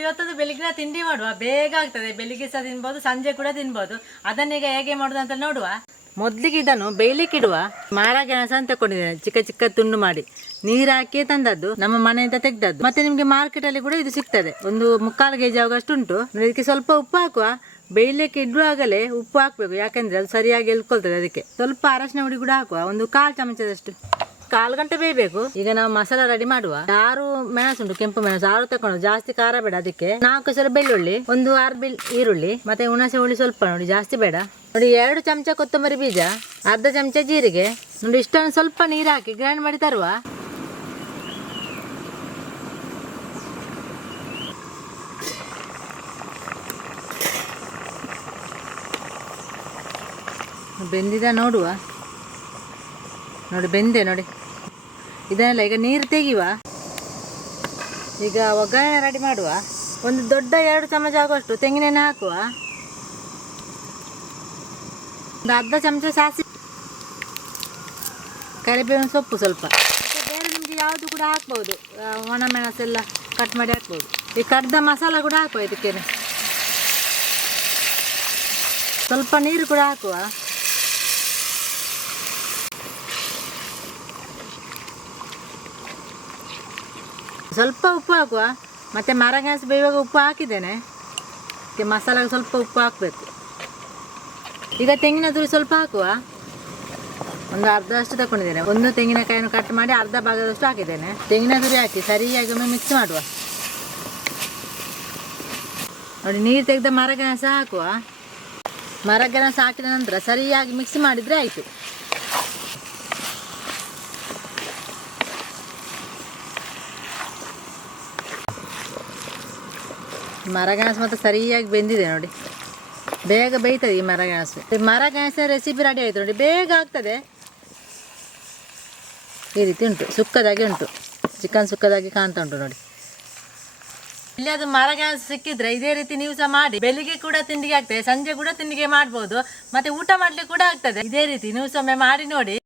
ಇವತ್ತೊಂದು ಬೆಳಿಗ್ಗೆ ತಿಂಡಿ ಮಾಡುವ. ಬೇಗ ಆಗ್ತದೆ. ಬೆಳಿಗ್ಗೆ ಸಹ ತಿನ್ಬೋದು, ಸಂಜೆ ಕೂಡ ತಿನ್ಬೋದು. ಅದನ್ನೀಗ ಹೇಗೆ ಮಾಡುದು ಅಂತ ನೋಡುವ. ಮೊದ್ಲಿಗೆ ಇದನ್ನು ಬೇಯಲಿಕ್ಕೆ ಇಡುವ ಮಾರಾಗೆಣಸ ಅಂತ ತಕೊಂಡಿದ್ದೇನೆ. ಚಿಕ್ಕ ಚಿಕ್ಕ ತುಂಡು ಮಾಡಿ. ನೀರು ಹಾಕಿ ತಂದದ್ದು, ನಮ್ಮ ಮನೆಯಿಂದ ತೆಗ್ದದ್ದು. ಮತ್ತೆ ನಿಮ್ಗೆ ಮಾರ್ಕೆಟ್ ಅಲ್ಲಿ ಕೂಡ ಇದು ಸಿಗ್ತದೆ. ಒಂದು ಮುಕ್ಕಾಲು ಕೆಜಿ ಆಗುವಷ್ಟು ಉಂಟು. ಇದಕ್ಕೆ ಸ್ವಲ್ಪ ಉಪ್ಪು ಹಾಕುವ. ಬೇಯಲಿಕ್ಕೆ ಇಡುವಾಗಲೇ ಉಪ್ಪು ಹಾಕ್ಬೇಕು. ಯಾಕಂದ್ರೆ ಅದು ಸರಿಯಾಗಿ ಎಲ್ಕೊಳ್ತದೆ ಅದಕ್ಕೆ. ಸ್ವಲ್ಪ ಅರಶಿನ ಹುಡಿ ಕೂಡ ಹಾಕುವ. ಒಂದು ಕಾಲು ಚಮಚದಷ್ಟು. ಕಾಲು ಗಂಟೆ ಬೇಯಬೇಕು. ಈಗ ನಾವು ಮಸಾಲ ರೆಡಿ ಮಾಡುವ. ಆರು ಮೆಣಸು ಉಂಟು, ಕೆಂಪು ಮೆಣಸು. ಆರು ತಕೊಂಡು ಜಾಸ್ತಿ ಖಾರ ಬೇಡ ಅದಕ್ಕೆ. ನಾಲ್ಕು ಸಲ ಬೆಳ್ಳುಳ್ಳಿ, ಒಂದು ಆರು ಬೆಳ್ ಈರುಳ್ಳಿ, ಮತ್ತೆ ಹುಣಸೆ ಹುಳಿ ಸ್ವಲ್ಪ ನೋಡಿ, ಜಾಸ್ತಿ ಬೇಡ. ನೋಡಿ, ಎರಡು ಚಮಚ ಕೊತ್ತಂಬರಿ ಬೀಜ, ಅರ್ಧ ಚಮಚ ಜೀರಿಗೆ. ನೋಡಿ, ಇಷ್ಟೊಂದು ಸ್ವಲ್ಪ ನೀರು ಹಾಕಿ ಗ್ರೈಂಡ್ ಮಾಡಿ ತರುವ. ಬೆಂದಿದ ನೋಡುವ. ನೋಡಿ, ಬೆಂದೆ ನೋಡಿ. ಇದನ್ನೆಲ್ಲ ಈಗ ನೀರು ತೆಗಿವ? ಈಗ ಒಗ್ಗರಣೆ ರೆಡಿ ಮಾಡುವ. ಒಂದು ದೊಡ್ಡ ಎರಡು ಚಮಚ ಆಗುವಷ್ಟು ತೆಂಗಿನೆಣ್ಣೆ ಹಾಕುವ. ಒಂದು ಅರ್ಧ ಚಮಚ ಸಾಸಿ ಕರಿಬೇವಿನ ಸೊಪ್ಪು ಸ್ವಲ್ಪ. ಬೇರೆ ನಿಮಗೆ ಯಾವುದು ಕೂಡ ಹಾಕ್ಬೋದು. ಒಣಮೆಣಸೆಲ್ಲ ಒಣ ಮೆಣಸೆಲ್ಲ ಕಟ್ ಮಾಡಿ ಹಾಕ್ಬೋದು. ಈ ಕಡ್ದ ಮಸಾಲ ಕೂಡ ಹಾಕುವ ಇದಕ್ಕೇನೆ. ಸ್ವಲ್ಪ ನೀರು ಕೂಡ ಹಾಕುವ. ಸ್ವಲ್ಪ ಉಪ್ಪು ಹಾಕುವ. ಮತ್ತು ಮರಗೆಣಸು ಬೇಯುವಾಗ ಉಪ್ಪು ಹಾಕಿದ್ದೇನೆ. ಮತ್ತೆ ಮಸಾಲೆಗೆ ಸ್ವಲ್ಪ ಉಪ್ಪು ಹಾಕಬೇಕು. ಈಗ ತೆಂಗಿನ ತುರಿ ಸ್ವಲ್ಪ ಹಾಕುವ. ಒಂದು ಅರ್ಧ ಅಷ್ಟು ತಗೊಂಡಿದ್ದೇನೆ ಒಂದು ತೆಂಗಿನಕಾಯಿಯನ್ನು ಕಟ್ ಮಾಡಿ ಅರ್ಧ ಭಾಗದಷ್ಟು ಹಾಕಿದ್ದೇನೆ. ತೆಂಗಿನ ತುರಿ ಹಾಕಿ ಸರಿಯಾಗಿ ಒಮ್ಮೆ ಮಿಕ್ಸ್ ಮಾಡುವ. ನೋಡಿ, ನೀರು ತೆಗೆದ ಮರಗೆಣಸ ಹಾಕುವ. ಮರಗೆಣಸು ಹಾಕಿದ ನಂತರ ಸರಿಯಾಗಿ ಮಿಕ್ಸ್ ಮಾಡಿದರೆ ಆಯಿತು. ಮರಗೆಣಸು ಮತ್ತೆ ಸರಿಯಾಗಿ ಬೆಂದಿದೆ ನೋಡಿ. ಬೇಗ ಬೇಯ್ತದೆ ಈ ಮರಗೆಣಸು ಮರಗೆಣಸಿನ ರೆಸಿಪಿ ರೆಡಿ ಆಯಿತು ನೋಡಿ, ಬೇಗ ಆಗ್ತದೆ. ಈ ರೀತಿ ಉಂಟು, ಸುಕ್ಕದಾಗಿ ಉಂಟು. ಚಿಕನ್ ಸುಕ್ಕದಾಗಿ ಕಾಣ್ತಾ ಉಂಟು ನೋಡಿ. ಇಲ್ಲಿ ಅದು ಮರಗೆಣಸು ಸಿಕ್ಕಿದ್ರೆ ಇದೇ ರೀತಿ ನೀವು ಸಹ ಮಾಡಿ. ಬೆಳಿಗ್ಗೆ ಕೂಡ ತಿಂಡಿಗೆ ಆಗ್ತದೆ, ಸಂಜೆ ಕೂಡ ತಿಂಡಿಗೆ ಮಾಡ್ಬೋದು, ಮತ್ತೆ ಊಟ ಮಾಡ್ಲಿಕ್ಕೆ ಕೂಡ ಆಗ್ತದೆ. ಇದೇ ರೀತಿ ನೀವು ಸಹ ಒಮ್ಮೆ ಮಾಡಿ ನೋಡಿ.